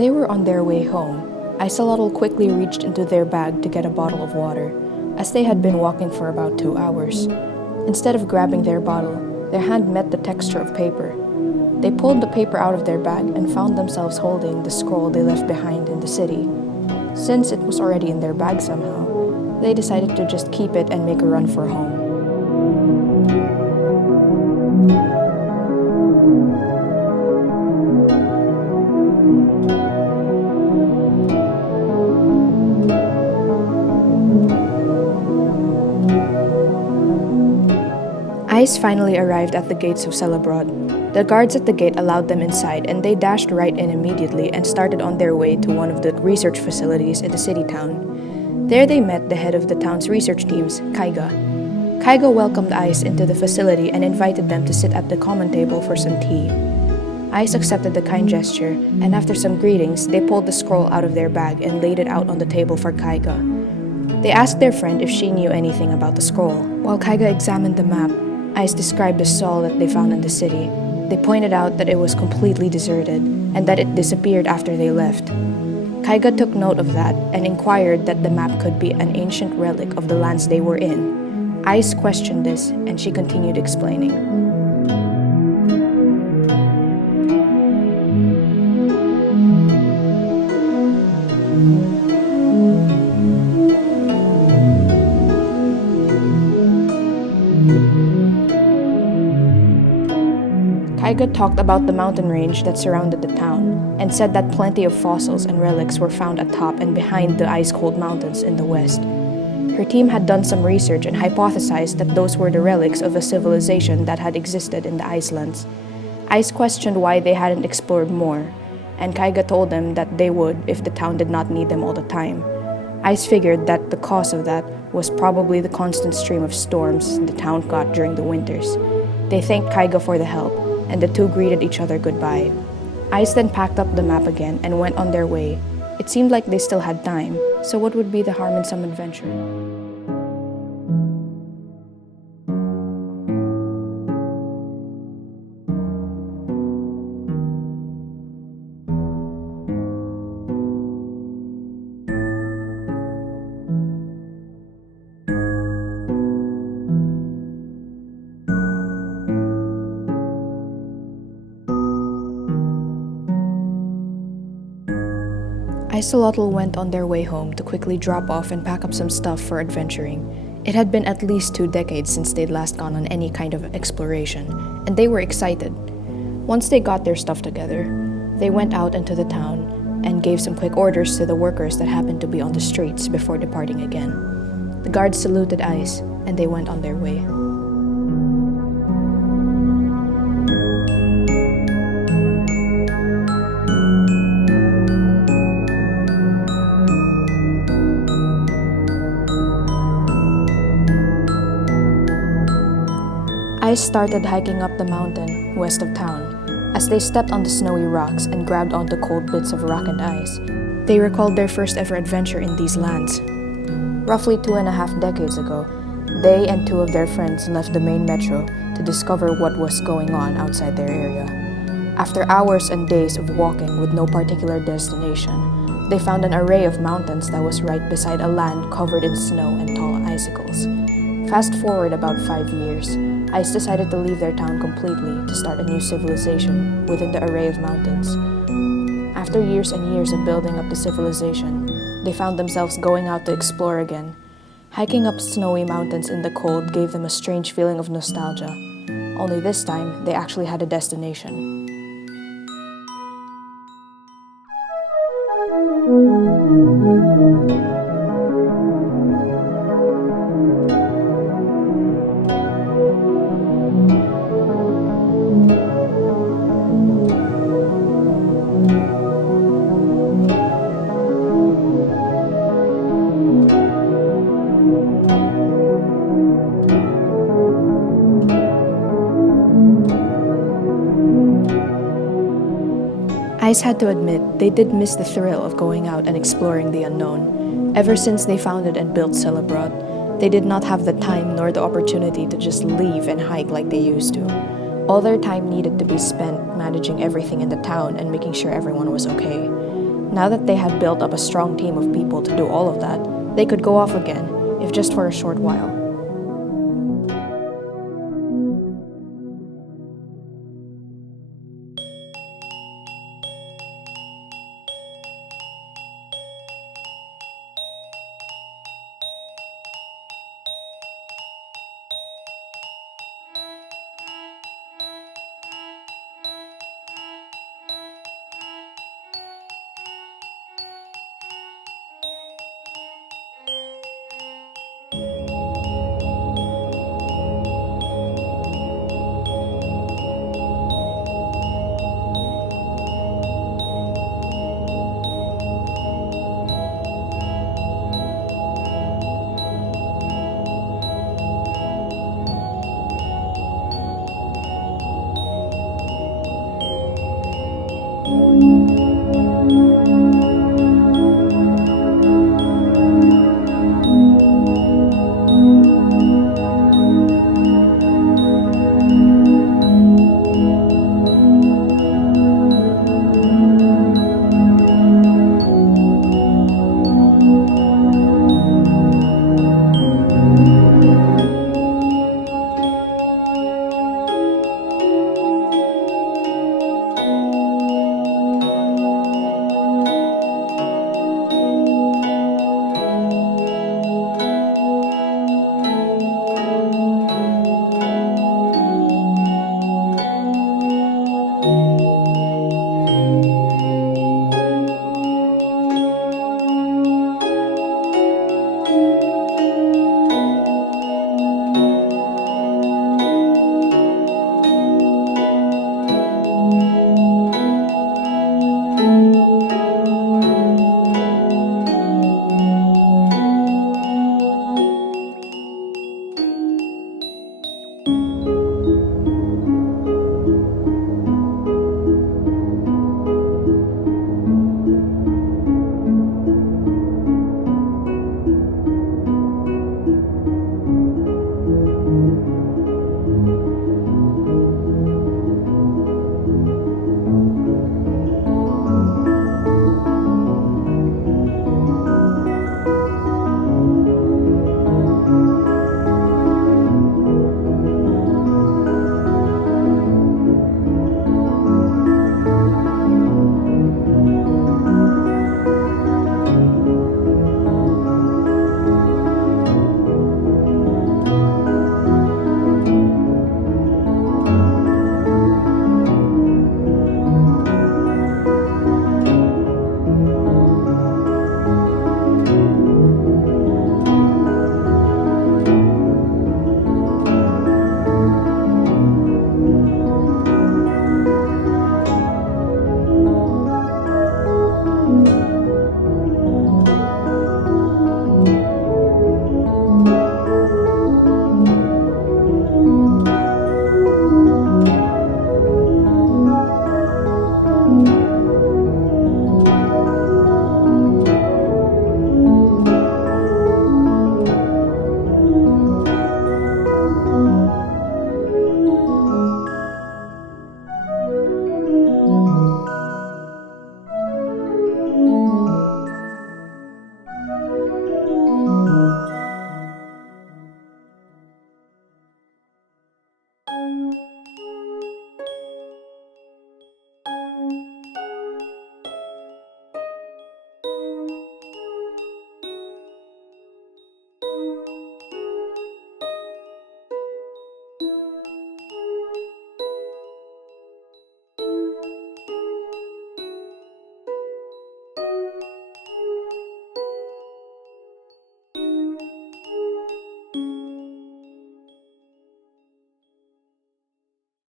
they were on their way home, Icelottle quickly reached into their bag to get a bottle of water, as they had been walking for about 2 hours. Instead of grabbing their bottle, their hand met the texture of paper. They pulled the paper out of their bag and found themselves holding the scroll they left behind in the city. Since it was already in their bag somehow, they decided to just keep it and make a run for home. Ice finally arrived at the gates of Celibrawt. The guards at the gate allowed them inside, and they dashed right in immediately and started on their way to one of the research facilities in the city town. There they met the head of the town's research teams, Kaiga. Kaiga welcomed Ice into the facility and invited them to sit at the common table for some tea. Ice accepted the kind gesture, and after some greetings, they pulled the scroll out of their bag and laid it out on the table for Kaiga. They asked their friend if she knew anything about the scroll. While Kaiga examined the map, Ice described the stall that they found in the city. They pointed out that it was completely deserted and that it disappeared after they left. Kaiga took note of that and inquired that the map could be an ancient relic of the lands they were in. Ice questioned this, and she continued explaining. Kaiga talked about the mountain range that surrounded the town, and said that plenty of fossils and relics were found atop and behind the ice-cold mountains in the west. Her team had done some research and hypothesized that those were the relics of a civilization that had existed in the Icelands. Ice questioned why they hadn't explored more, and Kaiga told them that they would if the town did not need them all the time. Ice figured that the cause of that was probably the constant stream of storms the town got during the winters. They thanked Kaiga for the help, and the two greeted each other goodbye. Ice then packed up the map again and went on their way. It seemed like they still had time, so what would be the harm in some adventure? Icelottle went on their way home to quickly drop off and pack up some stuff for adventuring. It had been at least 2 decades since they'd last gone on any kind of exploration, and they were excited. Once they got their stuff together, they went out into the town and gave some quick orders to the workers that happened to be on the streets before departing again. The guards saluted Ice, and they went on their way. Ice started hiking up the mountain west of town. As they stepped on the snowy rocks and grabbed onto cold bits of rock and ice, they recalled their first ever adventure in these lands. Roughly 2.5 decades ago, they and 2 of their friends left the main metro to discover what was going on outside their area. After hours and days of walking with no particular destination, they found an array of mountains that was right beside a land covered in snow and tall icicles. Fast forward about 5 years, Ice decided to leave their town completely to start a new civilization within the array of mountains. After years and years of building up the civilization, they found themselves going out to explore again. Hiking up snowy mountains in the cold gave them a strange feeling of nostalgia. Only this time, they actually had a destination. Ice had to admit they did miss the thrill of going out and exploring the unknown. Ever since they founded and built Celibrawt, they did not have the time nor the opportunity to just leave and hike like they used to. All their time needed to be spent managing everything in the town and making sure everyone was okay. Now that they had built up a strong team of people to do all of that, they could go off again, if just for a short while.